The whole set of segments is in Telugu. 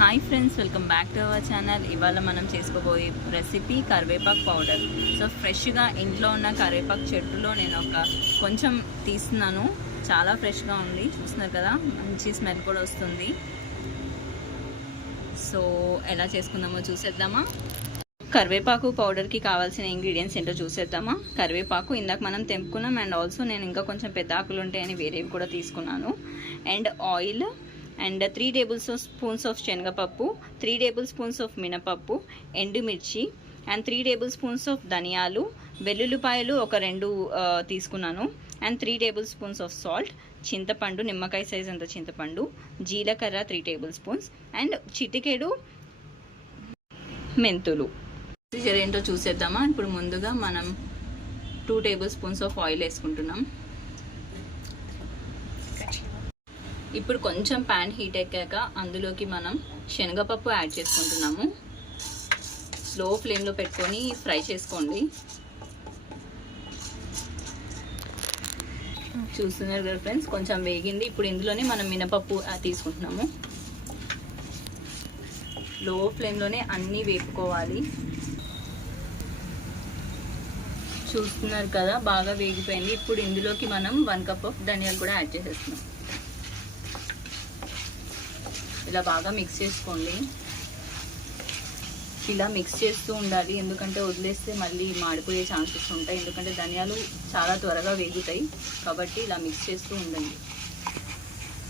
Hi friends welcome back to our channel ఇవాళ మనం చేసుకోబోయే రెసిపీ కరివేపాకు పౌడర్ సో ఫ్రెష్గా ఇంట్లో ఉన్న కరివేపాకు చెట్టులో నేను ఒక కొంచెం తీస్తున్నాను. చాలా ఫ్రెష్గా ఉంది చూస్తున్నారు కదా? మంచి స్మెల్ కూడా వస్తుంది. సో ఎలా చేసుకుందామో చూసేద్దామా? కరివేపాకు పౌడర్కి కావాల్సిన ఇంగ్రీడియంట్స్ ఏంటో చూసేద్దామా? కరివేపాకు ఇందాక మనం తెంపుకున్నాం అండ్ ఆల్సో నేను ఇంకా కొంచెం పెద్ద ఆకులు ఉంటాయని వేరేవి కూడా తీసుకున్నాను. And oil and three tablespoons of శనగపప్పు త్రీ టేబుల్ స్పూన్స్ ఆఫ్ మినపప్పు ఎండుమిర్చి and three tablespoons of ధనియాలు. వెల్లుల్లిపాయలు ఒక రెండు తీసుకున్నాను. And three tablespoons of salt చింతపండు నిమ్మకాయ సైజ్ అంత చింతపండు జీలకర్ర త్రీ టేబుల్ స్పూన్స్ అండ్ చిటికెడు మెంతులు. ప్రొసీజర్ ఏంటో చూసేద్దామా? ఇప్పుడు ముందుగా మనం two tablespoons of oil వేసుకుంటున్నాం. ఇప్పుడు కొంచెం ప్యాన్ హీట్ ఎక్కాక అందులోకి మనం శనగపప్పు యాడ్ చేసుకుంటున్నాము. స్లో ఫ్లేమ్లో పెట్టుకొని ఫ్రై చేసుకోండి. చూస్తున్నారు కదా ఫ్రెండ్స్ కొంచెం వేగింది. ఇప్పుడు ఇందులోనే మనం మినపప్పు తీసుకుంటున్నాము. లో ఫ్లేమ్లోనే అన్నీ వేపుకోవాలి. చూస్తున్నారు కదా బాగా వేగిపోయింది. ఇప్పుడు ఇందులోకి మనం వన్ కప్ ఆఫ్ ధనియాలు కూడా యాడ్ చేసేస్తున్నాం. ఇలా బాగా మిక్స్ చేసుకోండి. ఇలా మిక్స్ చేస్తూ ఉండాలి. ఎందుకంటే వదిలేస్తే మళ్ళీ మాడిపోయే ఛాన్సెస్ ఉంటాయి. ఎందుకంటే ధనియాలు చాలా త్వరగా వేగుతాయి. కాబట్టి ఇలా మిక్స్ చేస్తూ ఉండండి.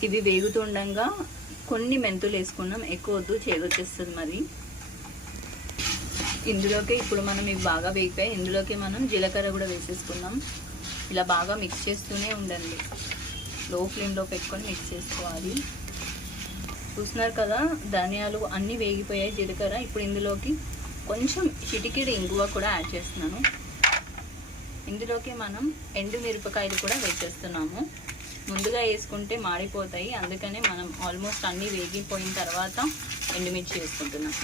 ఇవి వేగుతుండగా కొన్ని మెంతులు వేసుకున్నాం. ఎక్కువ వద్దు చేదొచ్చేస్తుంది మరి. ఇందులోకి ఇప్పుడు మనం ఇవి బాగా వేగిపోయాయి. ఇందులోకి మనం జీలకర్ర కూడా వేసేసుకుందాం. ఇలా బాగా మిక్స్ చేస్తూనే ఉండండి. లో ఫ్లేమ్లో పెట్టుకొని మిక్స్ చేసుకోవాలి. చూస్తున్నారు కదా ధనియాలు అన్నీ వేగిపోయాయి జీలకర్ర. ఇప్పుడు ఇందులోకి కొంచెం చిటికెడు ఇంగువ కూడా యాడ్ చేస్తున్నాను. ఇందులోకి మనం ఎండు మిరపకాయలు కూడా వేసేస్తున్నాము. ముందుగా వేసుకుంటే మాడిపోతాయి. అందుకనే మనం ఆల్మోస్ట్ అన్నీ వేగిపోయిన తర్వాత ఎండుమిర్చి వేసుకుంటున్నాం.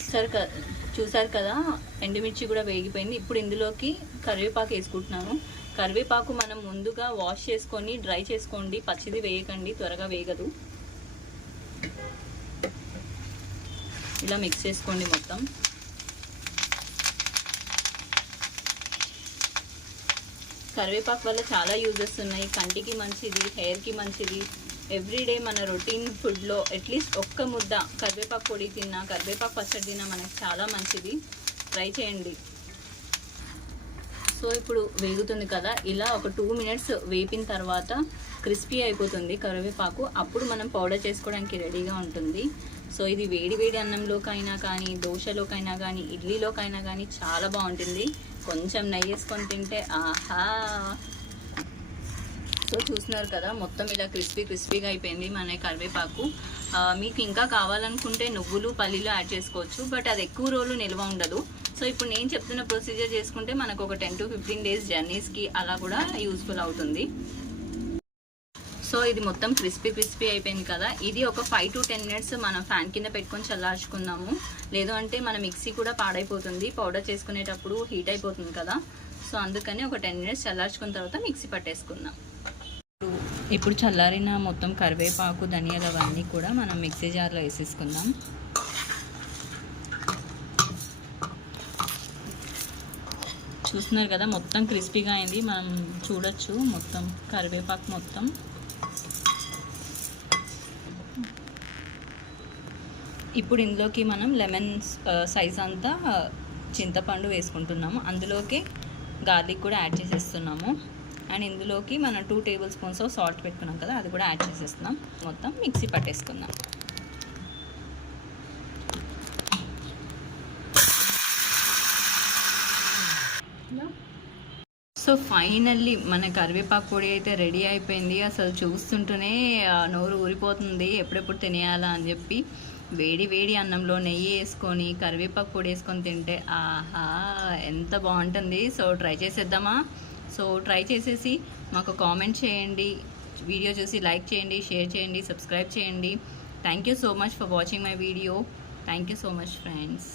చూసారు కదా చూసారు కదా ఎండుమిర్చి కూడా వేగిపోయింది. ఇప్పుడు ఇందులోకి కరివేపాకు వేసుకుంటున్నాను. కరివేపాకు మనం ముందుగా వాష్ చేసుకొని డ్రై చేసుకోండి. పచ్చిది వేయకండి త్వరగా వేగదు. ఇలా మిక్స్ చేసుకోండి మొత్తం. కరివేపాకు వల్ల చాలా యూజెస్ ఉన్నాయి. కంటికి మంచిది హెయిర్కి మంచిది. ఎవ్రీడే మన రొటీన్ ఫుడ్లో అట్లీస్ట్ ఒక్క ముద్ద కరివేపాకు పొడి తిన్నా కరివేపాకు పచ్చడి తిన్నా మనకి చాలా మంచిది. ట్రై చేయండి. సో ఇప్పుడు వేగుతుంది కదా ఇలా ఒక టూ మినిట్స్ వేపిన తర్వాత క్రిస్పీ అయిపోతుంది కరివేపాకు. అప్పుడు మనం పౌడర్ చేసుకోవడానికి రెడీగా ఉంటుంది. సో ఇది వేడి వేడి అన్నంలోకైనా కానీ దోశలోకైనా కానీ ఇడ్లీలోకైనా కానీ చాలా బాగుంటుంది. కొంచెం నెయ్యి వేసుకొని తింటే ఆహా! సో చూస్తున్నారు కదా మొత్తం ఇలా క్రిస్పీ క్రిస్పీగా అయిపోయింది మన కరివేపాకు. మీకు ఇంకా కావాలనుకుంటే నువ్వులు పల్లీలు యాడ్ చేసుకోవచ్చు బట్ అది ఎక్కువ రోజులు నిల్వ ఉండదు. సో ఇప్పుడు నేను చెప్తున్న ప్రొసీజర్ చేసుకుంటే మనకు ఒక టెన్ టు ఫిఫ్టీన్ డేస్ జర్నీస్కి అలా కూడా యూస్ఫుల్ అవుతుంది. సో ఇది మొత్తం క్రిస్పీ క్రిస్పీ అయిపోయింది కదా. ఇది ఒక ఫైవ్ టు టెన్ మినిట్స్ మనం ఫ్యాన్ కింద పెట్టుకొని చల్లార్చుకుందాము. లేదు అంటే మన మిక్సీ కూడా పాడైపోతుంది. పౌడర్ చేసుకునేటప్పుడు హీట్ అయిపోతుంది కదా. సో అందుకని ఒక టెన్ మినిట్స్ చల్లార్చుకున్న తర్వాత మిక్సీ పట్టేసుకుందాం. ఇప్పుడు చల్లారిన మొత్తం కరివేపాకు ధనియాలు అవన్నీ కూడా మనం మిక్సీ జార్లో వేసేసుకుందాం. చూస్తున్నారు కదా మొత్తం క్రిస్పీగా అయింది. మనం చూడొచ్చు మొత్తం కరివేపాకు మొత్తం. ఇప్పుడు ఇందులోకి మనం లెమన్ సైజ్ అంతా చింతపండు వేసుకుంటున్నాము. అందులోకి గార్లిక్ కూడా యాడ్ చేసేస్తున్నాము. అండ్ ఇందులోకి మనం two tablespoons of salt పెట్టుకున్నాం కదా అది కూడా యాడ్ చేసేస్తున్నాం. మొత్తం మిక్సీ పట్టేసుకుందాం. సో ఫైనల్లీ మన కరివేపాకు పొడి అయితే రెడీ అయిపోయింది. అసలు చూస్తుంటేనే ఆ, నోరు ఊరిపోతుంది. ఎప్పుడెప్పుడు తినేయాలా అని చెప్పి వేడి వేడి అన్నంలో నెయ్యి వేసుకొని కరివేపాకు పొడి వేసుకొని తింటే ఆహా ఎంత బాగుంటుంది. సో ట్రై చేసేద్దామా? సో ట్రై చేసేసి మాకు కామెంట్ చేయండి. వీడియో చూసి లైక్ చేయండి షేర్ చేయండి సబ్స్క్రైబ్ చేయండి. Thank you so much for watching my video. Thank you so much friends.